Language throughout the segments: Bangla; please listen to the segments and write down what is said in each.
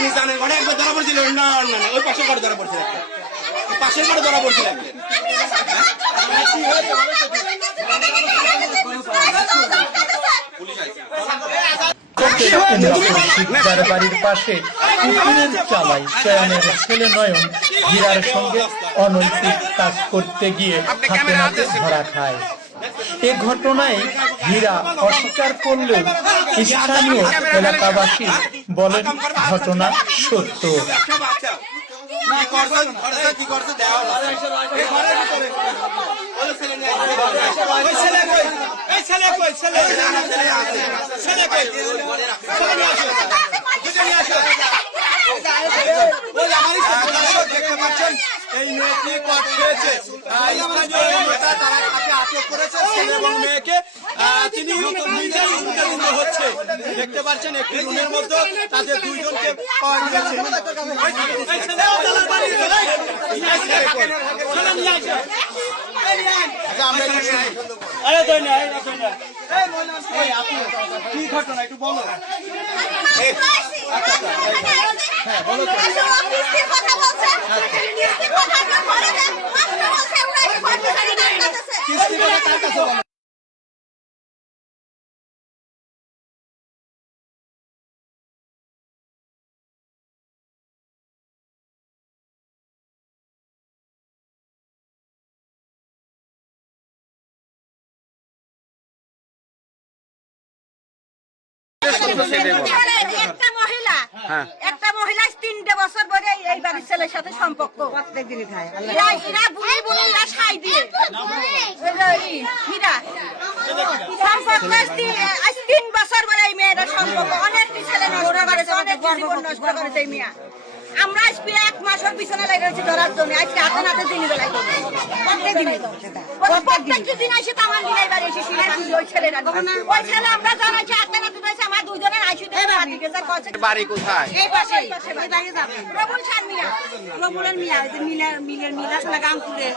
মিজানের ঘরে একবার ধরা পড়ছিল না না না ওই পাশের ঘরে ধরা পড়ছিল পাশের ঘরে ধরা পড়ছিল শিকদার বাড়ির পাশে পুকুরের চালায় চয়নের ছেলে নয়ন হীরার সঙ্গে অনৈতিক কাজ করতে গিয়ে হাতে নাতে ধরা খায়। এ ঘটনায় হীরা অস্বীকার করলেও স্থানীয় এলাকাবাসী বলেন ঘটনা সত্য। এই মেয়েটি কট খেয়েছে তারা তাকে আটক করেছে ছেলে এবং মেয়েকে তিনি নিজেই উত্তেজিত হচ্ছে দেখতে পাচ্ছেন একটি রুমের মধ্যে তাদের দুইজনকে পাওয়া গিয়েছে। কি ঘটনা একটু বলো। একটা মহিলা 3 বছর ধরে এই বাড়ির ছেলের সাথে সম্পর্ক প্রত্যেকদিনই খায়। এরা বুড়ি বুড়ি এরা ছাই দিয়ে হীরা সম্পর্ক 3 বছর ধরে এই মেয়েরা সম্পর্ক অনেক ছেলে নষ্ট করেছে, অনেক জীবন নষ্ট করেছে এই মেয়ে। আমরা আজকে 1 মাসের পিছনে লেগেছি ধরার জন্য, আজকে হাতে নাতে দিনই বেলায় প্রত্যেকটি দিন এসে তামান দিন এইবার এসে ওই ছেলেরা ওই ছেলে আমরা জানাইছি হাতে নাতে দিয়েছে আমার দুজনের আইসি বাড়ি কোথায়? এই পাশে বাড়ি যাবে রবুল খান মিয়া, রবুলের মিয়া ওই যে মিলের মিল আছে না গামপুরে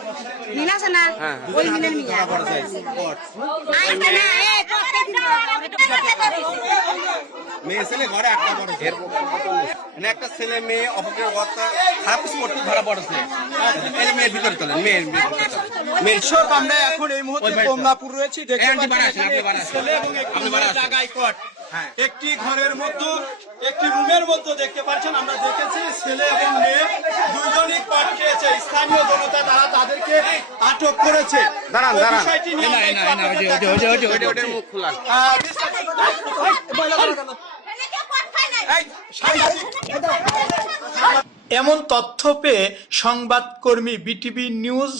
মিল আছে না ওই মিলের মিয়া আইসে না এই মেয়ে ছেলে ঘরে একটা পড়েছে একটা ছেলে মেয়ে অপকের অবস্থা খারাপ কিছু করতে ধরা পড়েছে মেয়ের ভিতরে চলেন মেয়ের সব আমরা এখন এই মুহূর্তে কমলাপুর রয়েছি একটি ঘরের মধ্যে একটি রুমের মধ্যে দেখতে পাচ্ছেন আমরা দেখেছি ছেলে এবং মেয়ে দুইজনই কট খেয়েছে। স্থানীয় জনতা তারা তাদেরকে আটক করেছে। দাঁড়ান দাঁড়ান মুখ খোলা এমন তথ্য পেয়ে সংবাদকর্মী বিটিভি নিউজ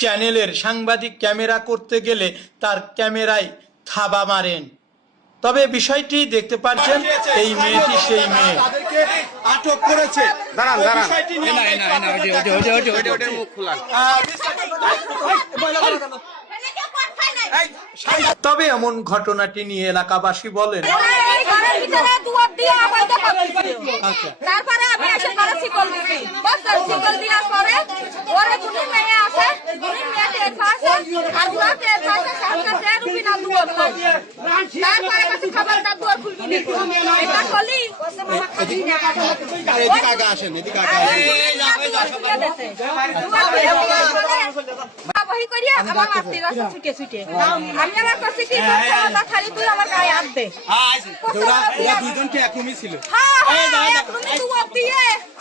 চ্যানেলের সাংবাদিক ক্যামেরা করতে গেলে তার ক্যামেরায় থাবা মারেন। তবে বিষয়টি দেখতে পাচ্ছেন এই মেয়েটি সেই মেয়ে। আটক করেছে। দাঁড়ান দাঁড়ান মুখ খোলা তবে এমন ঘটনাটি নিয়ে এলাকাবাসী বলেন তারপরে আমি এসে করে শিকল দিছি শিকল দেওয়ার পরে ওরে দুটো মেয়ে আছে দুটো মেয়ে টের পাশে আর দুটো টের পাশে সামনে টের বিনা দুয়ার তারপরে কাছে খাবারটা দুয়ার খুলবি না এটা খলি মামা খাবি না এদিকে আগে আসেন এদিকে আগে বহি করিয়া আমার মারতে গেছে ছুটে ছুটে আমি আমার কাছে কি কথা খালি তুই আমার গায়ে হাত দে ওরা দুইজনকে একরুমই ছিল। তুমি দুয়ার দিয়ে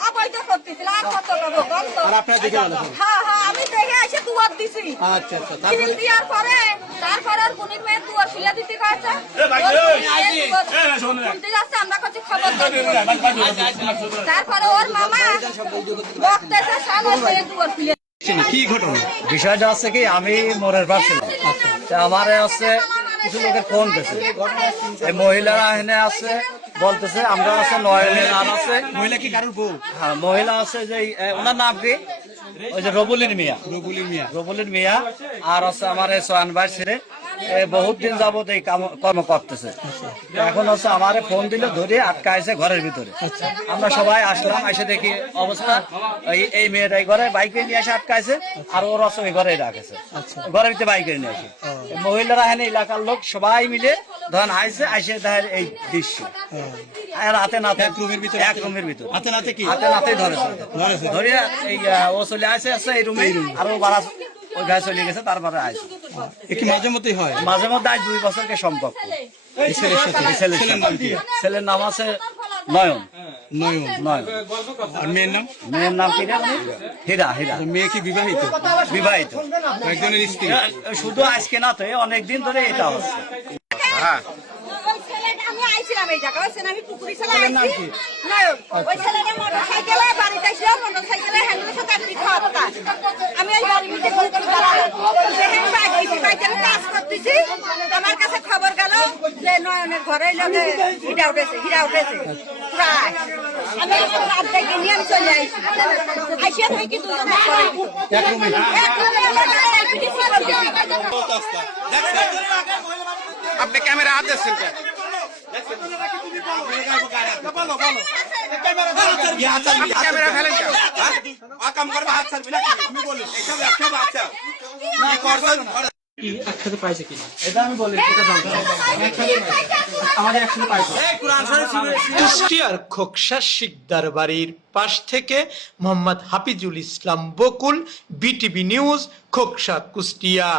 অবৈধ করতেছিল আর কত গন্ধ আর আপনারা দেখে ভালো আমি দেখে এসে দুয়ার দিছি। আচ্ছা আচ্ছা তারপরে দেওয়ার পরে তারপরে আর কোন মেয়ে দুয়ার খুলে দিতে কইছে শুনতে যাচ্ছে আমরা কাছে খবর তারপরে ওর মামা বক্তেছে সালা মেয়ে দুয়ার খুলে কি ঘটনা বিষয়টা হচ্ছে কি আমি মোড়ের পাশ ছিলাম আমার হচ্ছে কিছু লোকের ফোন দিয়েছে এই মহিলারা এখানে আছে বলতেছে আমরা আছে নয়নের আর আছে মহিলা কি কারোর বউ? হ্যাঁ মহিলা আছে যে ওনার নাম কি ওই যে রবুলিন মিয়া রবুলিন মিয়া রবুলিন মিয়া আর আছে আমার এই সোয়ান ভাই ছেলে বহুত দিন যাবত এই কর্ম করতেছে। এখন হচ্ছে আমারে ফোন দিলে ধরে আটকাইছে ঘরের ভিতরে। আমরা সবাই আসলাম, এসে দেখি অবস্থা এই মেয়েটাই ঘরে বাইকে নিয়ে এসে আটকাইছে, আর ওর হচ্ছে ওই ঘরে রাখেছে, ঘরের ভিতরে বাইকে নিয়ে আসে। মহিলারা এখানে এলাকার লোক সবাই মিলে ধরেন আইসে, আইসে দেখেন এই দৃশ্য। আর হাতে নাতে এক রুমের ভিতর হাতে নাতেই ধরেছে, ধরে এই ও চলে আসে এই রুমে, আর ও বাড়া ওই গায়ে চলে গেছে। তারপরে আসে কি মাঝে মধ্যেই হয়? মাঝে মধ্যে আজ 2 বছরকে সম্পর্ক। ছেলের নাম আছে নয়ন। আর মেয়ের নাম কি? হীরা। মেয়ে কি বিবাহিত? একজনের স্ত্রী। শুধু আজকে না তো, অনেকদিন ধরে এটা হচ্ছে। আমি আইছিলাম এই জায়গায়, আমি পুকুরি ছেলে আইছি নয়ন। ওই ছেলেটা মোটরসাইকেলে বাড়িতে আসলো, মোটরসাইকেলে হ্যান্ডেলের সাথে একটি খাওয়া। আমি ওই বাড়ির নিচে করে বাইকের কাজ করতেছি, আমার কাছে খবর গেল যে নয়নের ঘরে হীরা উঠেছে প্রায়। আমি রাত দেখে নিয়ে আমি চলে আইছি, আইসিয়া থেকে দুজনে আপনি ক্যামেরা হাত দিচ্ছেন ক্যামেরা ফেলেন একসাথে পাইছে কিনা এটা আমি বলি, এটা জানতে আমাদের একসাথে পাইছে। কুষ্টিয়ার খোকসা শিকদার বাড়ির পাশ থেকে মোহাম্মদ হাফিজুল ইসলাম বকুল, বিটিভি নিউজ, খোকসা, কুষ্টিয়া।